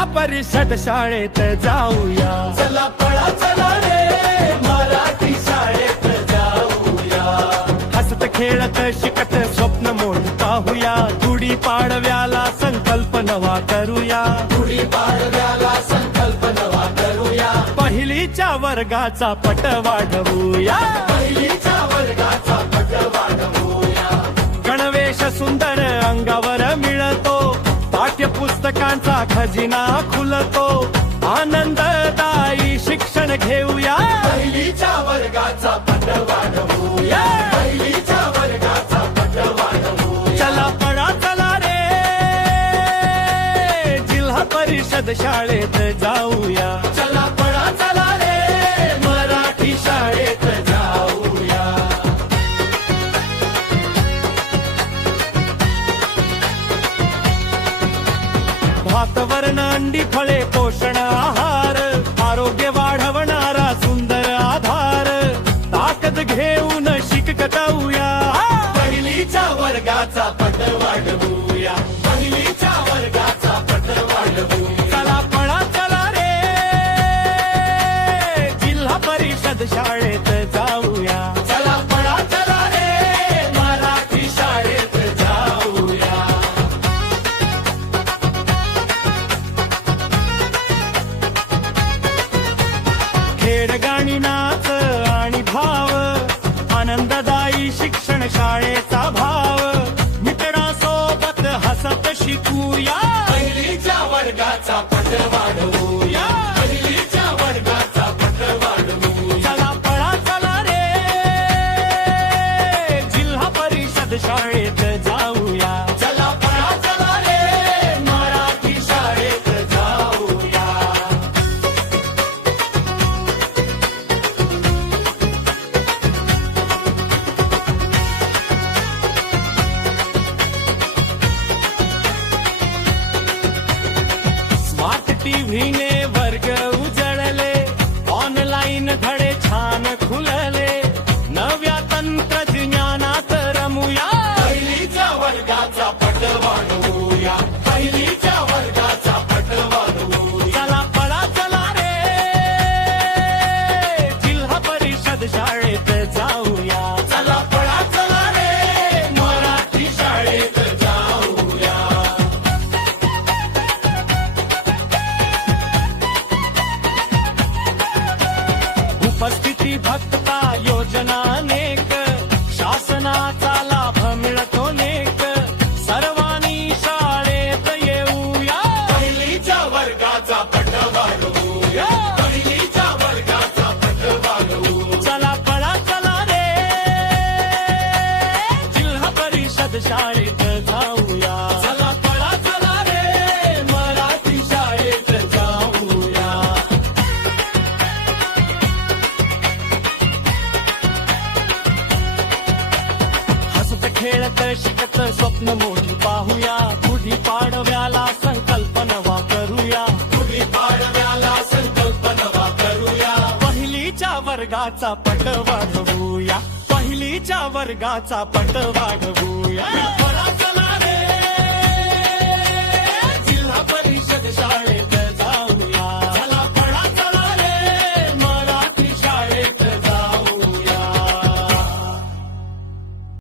जिल्हा परिषद शाळेत जाऊया. चला पळा चला रे मराठी शाळेत जाऊया. हसत खेळत शिकत स्वप्न मोठी पाहूया. गुढी पाडव्याला संकल्प नवा करूया. गुढी पाडव्याला संकल्प नवा करूया. पहिलीच्या वर्गाचा पट वाढवूया. पहिलीच्या वर्गाचा पट वाढवूया. गणवेश सुंदर अंगावर मिळतो. पाठ्यपुस्तकांचा खजिना खुलतो. आनंददायी शिक्षण घेऊया. पहिलीच्या वर्गाचा पट वाढवूया. पहिलीच्या वर्गाचा पट वाढवूया. चला पळा चला रे जिल्हा परिषद शाळेत जाऊया. चला पळा चला रे मराठी शाळेत जाऊया. भात वरण अंडी फळे पोषण आहार. आरोग्य वाढवणारा सुंदर आधार. ताकद घेऊन शिकताऊया. पहिलीच्या वर्गाचा पट वाढवूया. पहिलीच्या वर्गाचा पट वाढवूया. चला पळा चला रे जिल्हा परिषद शाळेत जाऊया. चला पळा चला रे मराठी शाळेत जाऊया. खेळ गाणी नाच आणि भाव. आनंददायी शिक्षण शाळेचा भाव. मित्रांसोबत हसत शिकूया. पहिलीच्या वर्गाचा पट वाढवूया. पहिलीच्या वर्गाचा पट वाढवूया. चला पळा चला रे जिल्हा परिषद शाळेत जाऊया. चला पळा चला रे मराठी शाळेत जाऊया. स्मार्ट टीव्हीने वर्ग उजळले. ऑनलाईन धडे छान खुलले. नव्या तंत्रज्ञानात रमूया. पहिलीच्या वर्गाचा पट वाढवूया. पहिलीच्या वर्गाचा पट वाढवूया. चला पळा चला रे जिल्हा परिषद शाळेत जाऊया. चला पळा चला रे मराठी शाळेत जाऊया. उपस्थिती भक्ता योजना अनेक. शासनाचा लाभ मिळतो नेक. सर्वांनी शाळेत येऊया. पहिलीच्या वर्गाचा पट वाढवूया. पहिलीच्या वर्गाचा पट वाढवूया. चला पळा चला रे जिल्हा परिषद शाळेत जाऊया. चला पळा चला रे मराठी शाळेत जाऊया. हसत खेळत शिकत स्वप्न मोठी पाहूया. गुढी पाडव्याला संकल्प नवा करूया. गुढी पाडव्याला संकल्प नवा करूया. पहिलीच्या वर्गाचा पट वाढवूया. पहिलीच्या वर्गाचा पट वाढवूया.